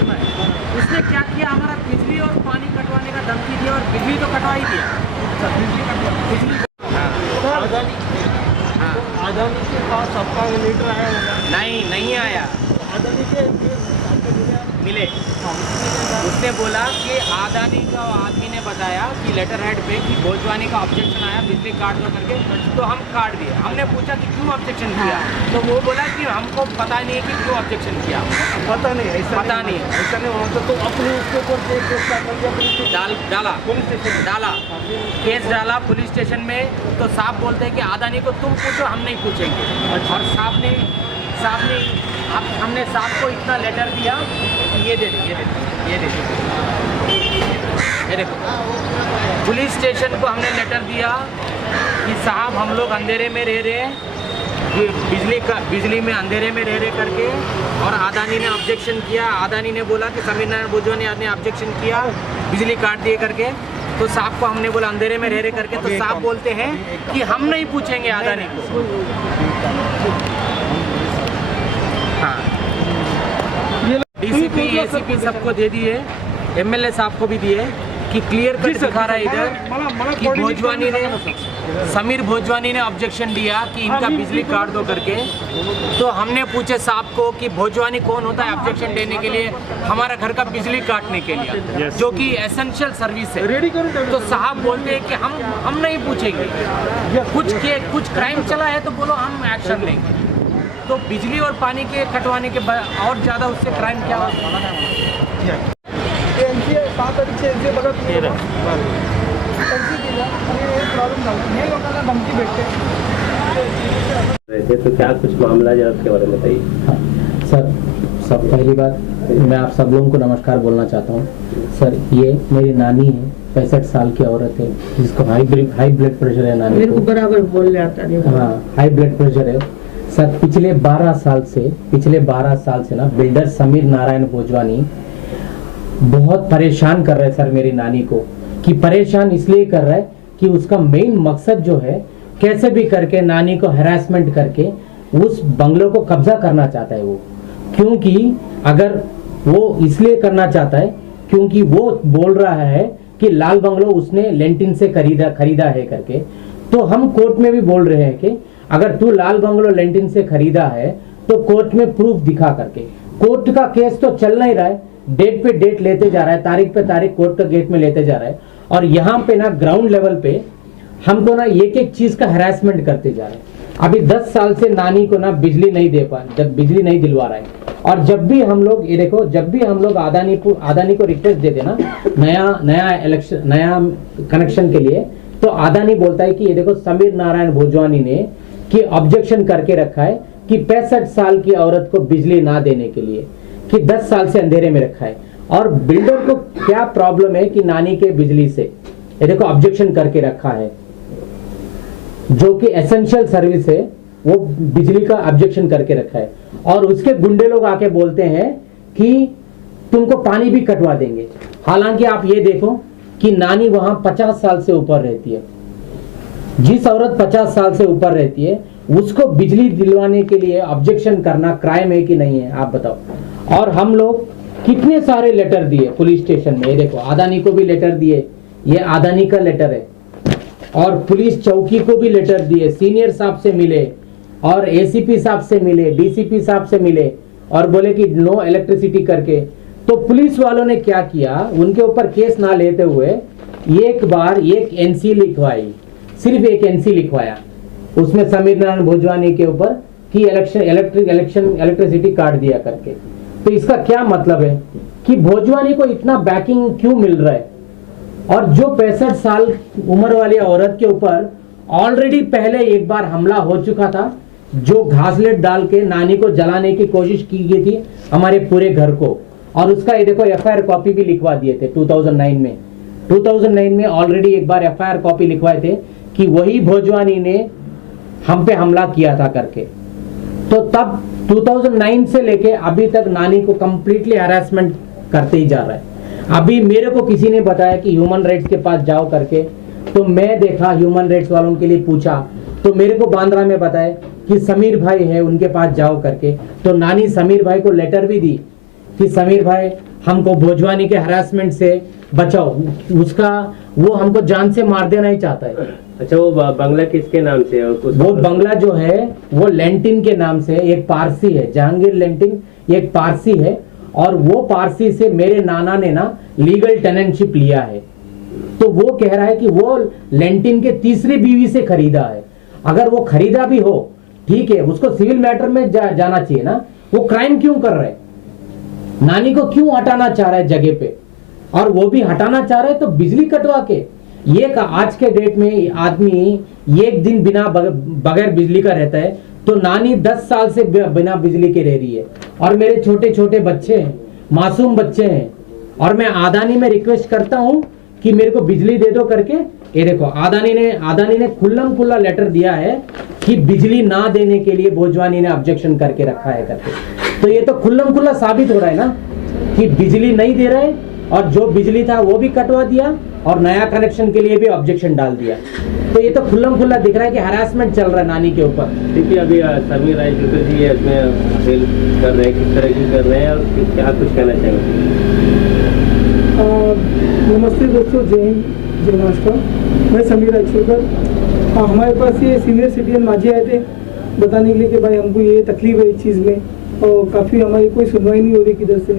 करना है। उसने क्या किया, हमारा बिजली और पानी कटवाने का धमकी दिया और बिजली तो कटवा ही दिया। बिजली अदानी के पास आपका लीटर आया होगा? नहीं आया। अदानी के मिले, उसने बोला कि अदानी का आदमी ने बताया कि लेटर हेड पे कि भोजवानी का ऑब्जेक्शन आया बिजली काट दो करके, तो हम काट दिए। हमने पूछा कि क्यों ऑब्जेक्शन किया, तो वो बोला कि हमको पता नहीं है कि क्यों ऑब्जेक्शन किया। पता नहीं, पता नहीं, ऐसा नहीं होता तो अपने उसके ऊपर डाला पुलिस स्टेशन डाला केस डाला पुलिस स्टेशन में। तो साहब बोलते हैं कि अदानी को तुम पूछो, हम नहीं पूछेंगे। और साहब ने हमने साहब को इतना लेटर दिया कि ये देखो पुलिस स्टेशन को हमने लेटर दिया कि साहब हम लोग अंधेरे में रह रहे हैं, बिजली में अंधेरे में रह रहे करके। और अदानी ने ऑब्जेक्शन किया। अदानी ने बोला कि समीर नारायण भोजवानी ने ऑब्जेक्शन किया बिजली काट दिए करके। तो साहब को हमने बोला अंधेरे में रह रहे करके, तो साहब बोलते हैं कि हम नहीं पूछेंगे अदानी को। हाँ, डीसीपी एसीपी सबको दे दिए, एमएलए साहब को भी दिए कि क्लियर कट दिखा रहा है इधर कि भोजवानी ने, समीर भोजवानी ने ऑब्जेक्शन दिया कि इनका बिजली काट दो करके। तो हमने पूछे साहब को कि भोजवानी कौन होता है ऑब्जेक्शन देने के लिए हमारा घर का बिजली काटने के लिए, जो कि एसेंशियल सर्विस है। तो साहब बोलते हैं कि हम नहीं पूछेंगे, कुछ क्राइम चला है तो बोलो हम एक्शन लेंगे। तो बिजली और पानी के कटवाने के और ज़्यादा उससे क्राइम क्या तो क्या कुछ मामला है उसके बारे में बताइए। सर, सब पहली बात मैं आप सब लोगों को नमस्कार बोलना चाहता हूँ। सर, ये मेरी नानी है, 65 साल की औरत है जिसको हाई ब्लड प्रेशर है। नानी मेरे को बराबर बोल जाता है। हाँ, हाई ब्लड प्रेशर है। सर, पिछले 12 साल से ना बिल्डर समीर नारायण भोजवानी बहुत परेशान कर रहे हैं सर मेरी नानी को। कि परेशान इसलिए कर रहा है कि उसका मेन मकसद जो है कैसे भी करके नानी को हैरेसमेंट करके उस बंगलों को कब्जा करना चाहता है वो। क्योंकि अगर वो इसलिए करना चाहता है क्योंकि वो बोल रहा है कि लाल बंगलो उसने लेंटिन से खरीदा है करके। तो हम कोर्ट में भी बोल रहे हैं कि अगर तू लाल बंगलो लेंटिन से खरीदा है तो कोर्ट में प्रूफ दिखा करके। कोर्ट का केस तो चल नहीं रहा है, डेट पे डेट लेते जा रहा है, तारीख पे तारीख कोर्ट का गेट में लेते जा रहा है। और यहाँ पे ना ग्राउंड लेवल पे हमको ना एक चीज का हरासमेंट करते जा रहे हैं। अभी 10 साल से नानी को ना बिजली नहीं दिलवा रहा है। और जब भी हम लोग ये देखो, जब भी हम लोग अदानी को रिक्वेस्ट देते ना नया कनेक्शन के लिए, तो अदानी बोलता है कि ये देखो समीर नारायण भोजवानी ने कि ऑब्जेक्शन करके रखा है कि 65 साल की औरत को बिजली ना देने के लिए, कि 10 साल से अंधेरे में रखा है। और बिल्डर को क्या प्रॉब्लम है कि नानी के बिजली से ये देखो ऑब्जेक्शन करके रखा है, जो कि एसेंशियल सर्विस है, वो बिजली का ऑब्जेक्शन करके रखा है। और उसके गुंडे लोग आके बोलते हैं कि तुमको पानी भी कटवा देंगे। हालांकि आप ये देखो कि नानी वहां 50 साल से ऊपर रहती है। जिस औरत 50 साल से ऊपर रहती है उसको बिजली दिलवाने के लिए ऑब्जेक्शन करना क्राइम है कि नहीं है, आप बताओ। और हम लोग कितने सारे लेटर दिए पुलिस स्टेशन में, ये देखो अदानी को भी लेटर दिए, ये अदानी का लेटर है। और पुलिस चौकी को भी लेटर दिए, सीनियर साहब से मिले और एसीपी साहब से मिले, डीसीपी साहब से मिले और बोले कि नो इलेक्ट्रिसिटी करके। तो पुलिस वालों ने क्या किया, उनके ऊपर केस ना लेते हुए एक एनसी लिखवाई, सिर्फ एक एनसी लिखवाया उसमें समीर नारायण भोजवानी के ऊपर कि इलेक्ट्रिसिटी काट दिया करके। तो इसका क्या मतलब है कि भोजवानी को इतना बैकिंग क्यों मिल रहा है। और जो 65 साल उम्र वाली औरत के ऊपर ऑलरेडी पहले एक बार हमला हो चुका था, जो घासलेट डाल के नानी को जलाने की कोशिश की गई थी हमारे पूरे घर को। और उसका ये देखो एफआईआर कॉपी भी लिखवा दिए थे 2009 में ऑलरेडी एक बार एफआईआर कॉपी लिखवाए थे कि वही भोजवानी ने हम पे हमला किया था करके। तो तब 2009 से लेके अभी तक नानी को कंप्लीटली हैरेसमेंट करते ही जा रहा है। अभी मेरे को किसी ने बताया कि ह्यूमन राइट्स के पास जाओ करके, तो मैं देखा ह्यूमन राइट्स वालों के लिए पूछा, तो मेरे को बांद्रा में बताया कि समीर भाई है उनके पास जाओ करके। तो नानी समीर भाई को लेटर भी दी कि समीर भाई हमको भोजवानी के हरासमेंट से बचाओ, उसका वो हमको जान से मार देना ही चाहता है। अच्छा, वो बंगला किसके नाम से है? वो बंगला जो है वो लेंटिन के नाम से, एक पारसी है, जहांगीर लेंटिन, एक पारसी है, और वो पारसी से मेरे नाना ने ना लीगल टेनेंटशिप लिया है। तो वो कह रहा है कि वो लेंटिन के तीसरी बीवी से खरीदा है। अगर वो खरीदा भी हो, ठीक है, उसको सिविल मैटर में जाना चाहिए ना। वो क्राइम क्यों कर रहा है? नानी को क्यों हटाना चाह रहा है जगह पे? और वो भी हटाना चाह रहा है तो बिजली कटवा के। ये आज के डेट में आदमी एक दिन बिना बगैर बिजली का रहता है, तो नानी 10 साल से बिना बिजली के रह रही है। और मेरे छोटे छोटे बच्चे हैं, मासूम बच्चे हैं, और मैं अदानी में रिक्वेस्ट करता हूं कि मेरे को बिजली दे दो करके। ये देखो, अदानी ने खुल्लम खुल्ला लेटर दिया है कि बिजली ना देने के लिए भोजवानी ने ऑब्जेक्शन करके रखा है करके। तो ये तो खुल्लम खुल्ला साबित हो रहा है ना कि बिजली नहीं दे रहा है, और जो बिजली था वो भी कटवा दिया, और नया कनेक्शन के लिए भी ऑब्जेक्शन डाल दिया। तो ये तो खुल्लम खुल्ला दिख रहा है कि हरासमेंट चल रहा है नानी के ऊपर। देखिए, अभी समीर रायचूकर जी इसमें अपील कर रहे हैं, किस तरह की कर रहे हैं और क्या कुछ कहना चाहेंगे? नमस्ते दोस्तों, जय हिंद, जय महाराष्ट्र। मैं समीर रायचूकर। हमारे पास ये सीनियर सिटीजन माजी आए थे बताने के लिए कि भाई हमको ये तकलीफ है इस चीज़ में, और काफ़ी हमारी कोई सुनवाई नहीं हो रही किधर से।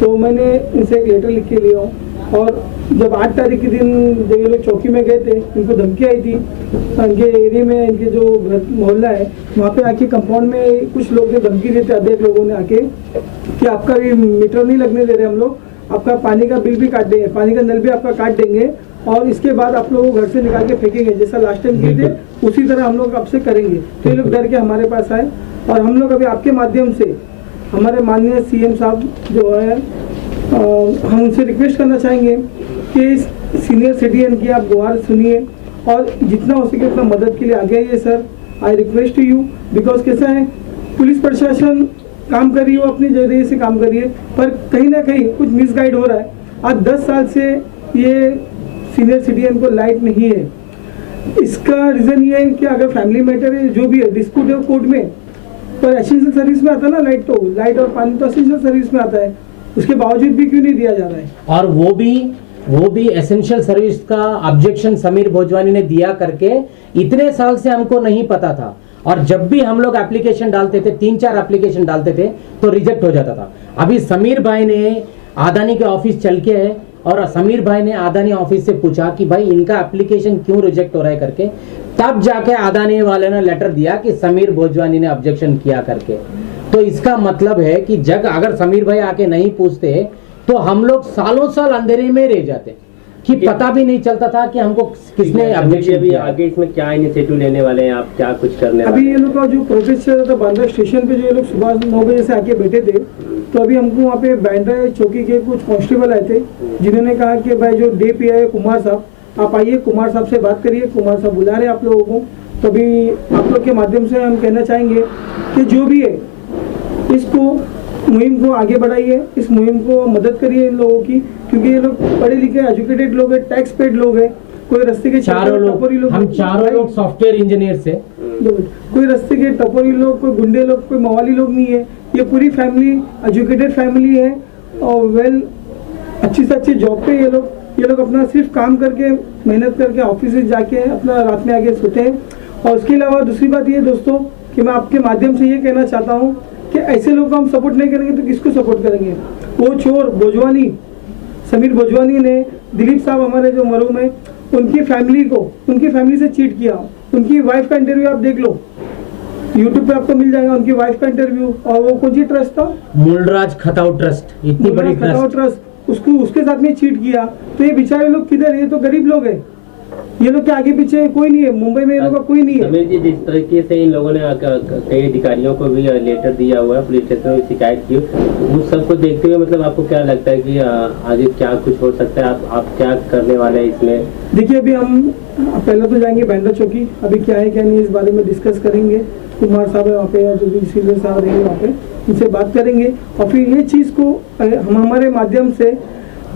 तो मैंने इनसे एक लेटर लिख के लिया हूँ, और जब 8 तारीख के दिन जब ये लोग चौकी में गए थे, इनको धमकी आई थी। इनके एरिया में, इनके जो घर मोहल्ला है वहाँ पे आके कंपाउंड में कुछ लोग ने धमकी देते, अध्यक्ष लोगों ने आके कि आपका भी मीटर नहीं लगने दे रहे हम लोग, आपका पानी का बिल भी काट देंगे, पानी का नल भी आपका काट देंगे, और इसके बाद आप लोगों को घर से निकाल के फेंकेंगे, जैसा लास्ट टाइम किए थे उसी तरह हम लोग आपसे करेंगे। तो ये लोग डर के हमारे पास आए, और हम लोग अभी आपके माध्यम से हमारे माननीय सीएम साहब जो है, हम उनसे रिक्वेस्ट करना चाहेंगे कि सीनियर सिटीजन की आप गुहार सुनिए, और जितना हो सके उतना मदद के लिए आगे आइए sir. I request you, because कैसा है, पुलिस प्रशासन काम कर रही हो, अपनी जरिए से काम करिए, पर कहीं ना कहीं कुछ मिसगाइड हो रहा है। आज 10 साल से ये सीनियर सिटीजन को लाइट नहीं है। इसका रीज़न ये है कि अगर फैमिली मैटर है, जो भी है, डिस्प्यूट है कोर्ट में, पर एसेंशियल सर्विस में आता है ना लाइट, तो लाइट और पानी तो एसेंशियल सर्विस में आता है, उसके बावजूद भी क्यों नहीं दिया जा रहा है? और वो भी एसेंशियल सर्विस का ऑब्जेक्शन समीर भोजवानी ने दिया करके इतने साल से हमको नहीं पता था। और जब भी हम लोग एप्लीकेशन डालते थे, 3-4 एप्लीकेशन डालते थे, तो रिजेक्ट हो जाता था। अभी समीर भाई ने अदानी के ऑफिस चल के है, और समीर भाई ने अदानी ऑफिस से पूछा कि भाई इनका एप्लीकेशन क्यों रिजेक्ट हो रहा है करके, तब जाके अदानी वाले ने लेटर दिया कि समीर भोजवानी ने ऑब्जेक्शन किया करके। तो इसका मतलब है कि अगर समीर भाई आके नहीं पूछते तो हम लोग सालों साल अंधेरे में रह जाते, कि पता भी नहीं चलता था कि हमको किसने ऑब्जेक्शन अभी किया। आगे इसमें क्या इनिशिएटिव लेने वाले हैं आप, क्या कुछ करने वाले अभी ये लोग का जो प्रोटेस्ट चल रहा था बांद्रा स्टेशन पे, जो ये लोग सुबह 9 बजे से आके बैठे थे, तो अभी हमको वहाँ पे बांद्रा चौकी के कुछ कांस्टेबल आए थे, जिन्होंने कहा कि भाई जो डे पी है कुमार साहब, आप आइए, कुमार साहब से बात करिए, कुमार साहब बुला रहे हैं आप लोगों को। तो अभी आप लोग के माध्यम से हम कहना चाहेंगे कि जो भी है, इसको मुहिम को आगे बढ़ाइए, इस मुहिम को मदद करिए इन लोगों की, क्योंकि ये लोग पढ़े लिखे एजुकेटेड लोग हैं, टैक्स पेड लोग हैं। कोई रस्ते के चारों लोग, हम चारों लोग सॉफ्टवेयर इंजीनियर से, कोई रस्ते के टपोरी लोग, कोई गुंडे लोग, कोई मवाली लोग नहीं है। ये पूरी फैमिली एजुकेटेड फैमिली है, और वेल अच्छी से अच्छी जॉब पे ये लोग अपना सिर्फ काम करके, मेहनत करके ऑफिस से जाके अपना रात में आगे सोते हैं। और उसके अलावा दूसरी बात ये दोस्तों कि मैं आपके माध्यम से ये कहना चाहता हूँ कि ऐसे लोग को हम सपोर्ट नहीं करेंगे तो किसको सपोर्ट करेंगे? वो चोर भोजवानी, समीर भोजवानी ने दिलीप साहब हमारे जो मरहूम है, उनकी फैमिली से चीट किया। उनकी वाइफ का इंटरव्यू आप देख लो, यूट्यूब पे आपको मिल जाएगा, उनकी वाइफ का इंटरव्यू। और वो कौन सी ट्रस्ट था? मूलराज खताऊ ट्रस्ट, इतनी बड़ी ट्रस्ट, उसके साथ में चीट किया। तो ये बेचारे लोग किधर? ये तो गरीब लोग हैं, ये लोग के आगे पीछे कोई नहीं है, मुंबई में ये लोग का कोई नहीं है। समीर जी, जिस तरीके से इन लोगों ने कई अधिकारियों को भी लेटर दिया हुआ है, पुलिस स्टेशन में शिकायत की, उस सबको देखते हुए मतलब आपको क्या लगता है कि आगे क्या कुछ हो सकता है? आप क्या करने वाले हैं इसमें? देखिए, अभी हम पहले तो जाएंगे बांद्रा चौकी, अभी क्या है क्या नहीं इस बारे में डिस्कस करेंगे। कुमार साहब है वहाँ पे, या जो भी सीनियर साहब रहेंगे वहाँ पे, उनसे बात करेंगे। और फिर ये चीज़ को हम हमारे माध्यम से,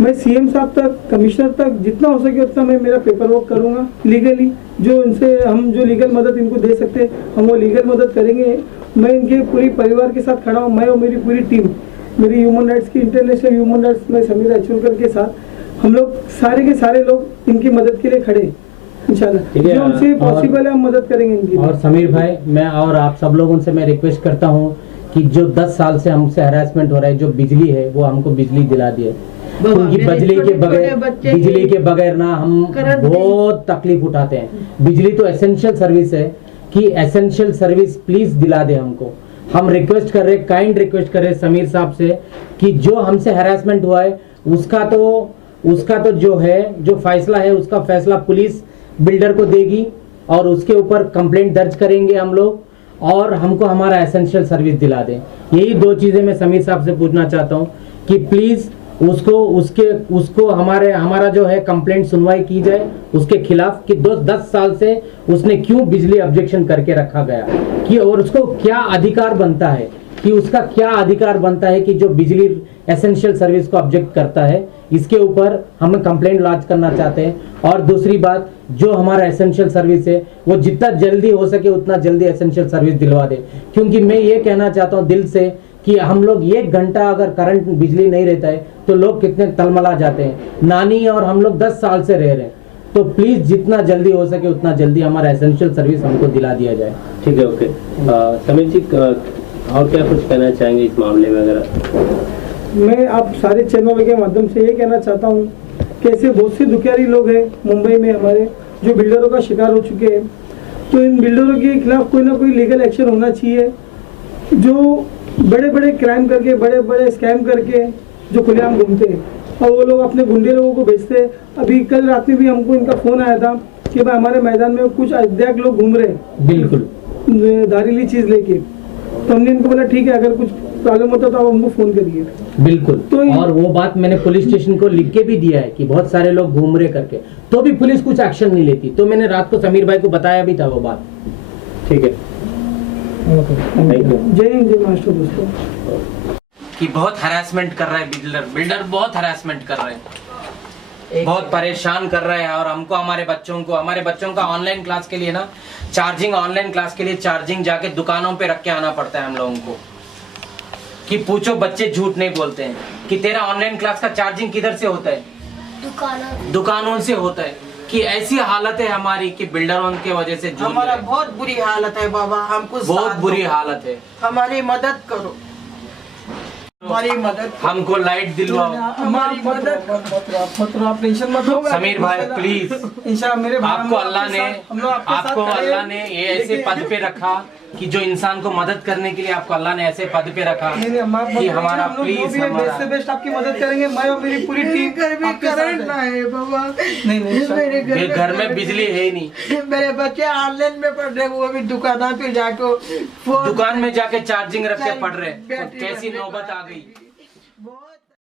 मैं सीएम साहब तक, कमिश्नर तक, जितना हो सके उतना मैं मेरा पेपर वर्क करूँगा लीगली। जो इनसे हम जो लीगल मदद इनको दे सकते हम वो लीगल मदद करेंगे। मैं इनके पूरी परिवार के साथ खड़ा हूँ, मैं और मेरी पूरी टीम। मेरी ह्यूमन राइट्स की इंटरनेशनल ह्यूमन राइट्स में समीर अचूलकर के साथ हम लोग सारे के सारे लोग इनकी मदद के लिए खड़े हैं। इंशाल्लाह ठीक है, जो हमसे और- पॉसिबल है हम मदद करेंगे इनकी। और समीर भाई, मैं और आप सब लोगों से मैं रिक्वेस्ट करता हूँ कि जो 10 साल से हमसे हरासमेंट हो रहा है, जो बिजली है वो हमको बिजली दिला दिए, क्योंकि बिजली के बगैर ना हम बहुत तकलीफ उठाते हैं। बिजली तो एसेंशियल सर्विस है, कि एसेंशियल सर्विस प्लीज दिला दे हमको। हम रिक्वेस्ट कर रहे, काइंड रिक्वेस्ट कर रहे समीर साहब से कि जो हमसे हरासमेंट हुआ है उसका तो जो है, जो फैसला है उसका फैसला पुलिस बिल्डर को देगी और उसके ऊपर कंप्लेंट दर्ज करेंगे हम लोग, और हमको हमारा एसेंशियल सर्विस दिला दें। यही 2 चीजें मैं समीर साहब से पूछना चाहता हूँ कि प्लीज उसको हमारा जो है कंप्लेंट सुनवाई की जाए उसके खिलाफ, कि 10 साल से उसने क्यों बिजली ऑब्जेक्शन करके रखा गया, कि और उसको क्या अधिकार बनता है, कि उसका क्या अधिकार बनता है कि जो बिजली एसेंशियल सर्विस को ऑब्जेक्ट करता है, इसके ऊपर हम कंप्लेंट लॉन्च करना चाहते हैं। और दूसरी बात, जो हमारा एसेंशियल सर्विस है वो जितना जल्दी हो सके उतना जल्दी एसेंशियल सर्विस दिलवा दे, क्योंकि मैं ये कहना चाहता हूँ दिल से कि हम लोग 1 घंटा अगर करंट बिजली नहीं रहता है तो लोग कितने तलमला जाते हैं। नानी और हम लोग 10 साल से रह रहे हैं, तो प्लीज जितना जल्दी हो सके उतना जल्दी हमारा एसेंशियल सर्विस हमको दिला दिया जाए। ठीक है, ओके। समीर जी, और क्या कुछ कहना चाहेंगे इस मामले में? अगर मैं आप सारे चैनलों के माध्यम से ये कहना चाहता हूँ कि ऐसे बहुत से दुखियारी लोग हैं मुंबई में हमारे, जो बिल्डरों का शिकार हो चुके हैं, तो इन बिल्डरों के खिलाफ कोई ना कोई लीगल एक्शन होना चाहिए। जो बड़े बड़े क्राइम करके, बड़े बड़े स्कैम करके जो खुलेआम घूमते हैं और वो लोग अपने गुंडे लोगों को भेजते हैं। अभी कल रात में भी हमको इनका फोन आया था कि भाई हमारे मैदान में कुछ अज्ञात लोग घूम रहे हैं बिल्कुल धारीली चीज लेके, तो हमने इनको बोला ठीक है, अगर कुछ प्रॉब्लम होता तो आप हमको फोन करिए। बिल्कुल, तो और वो बात मैंने पुलिस स्टेशन को लिख के भी दिया है कि बहुत सारे लोग घूम रहे करके, तो भी पुलिस कुछ एक्शन नहीं लेती। तो मैंने रात को समीर भाई को बताया भी था वो बात। ठीक है, थैंक यू। जय हिंद, जय महाराष्ट्र दोस्तों। कि बहुत हरासमेंट कर रहा है बिल्डर बहुत हरासमेंट कर रहे हैं, बहुत परेशान कर रहे हैं। और हमको हमारे बच्चों का ऑनलाइन क्लास के लिए ना ऑनलाइन क्लास के लिए चार्जिंग जाके दुकानों पे रख के आना पड़ता है हम लोगों को, कि पूछो बच्चे झूठ नहीं बोलते हैं कि तेरा ऑनलाइन क्लास का चार्जिंग किधर से होता है, दुकानों से होता है। कि ऐसी हालत है हमारी कि बिल्डरों की वजह से जूझ हमारा रहे हैं। बहुत बुरी हालत है बाबा, हमको बहुत साथ बुरी दो। हालत है, हमारी मदद करो, हमारी मदद करो। हमको लाइट दिलवाओ। हमारी मदद आप टेंशन मत लो समीर भाई प्लीज, इंशाल्लाह मेरे भाई, आपको अल्लाह ने ये ऐसे पद पे रखा कि जो इंसान को मदद करने के लिए आपको अल्लाह ने ऐसे पद पे रखा कि हमारा प्लीज बेस्ट से बेस्ट आपकी मदद करेंगे। मैं और मेरी पूरी टीम घर में आपके साथ करंट है। ना है बाबा, नहीं मेरे घर में बिजली है ही नहीं। मेरे बच्चे ऑनलाइन में पढ़ रहे, वो भी दुकानों पे जाके फोन दुकान में जाके चार्जिंग रख के पढ़ रहे, बैटरी कैसी रख के नौबत आ गई। बहुत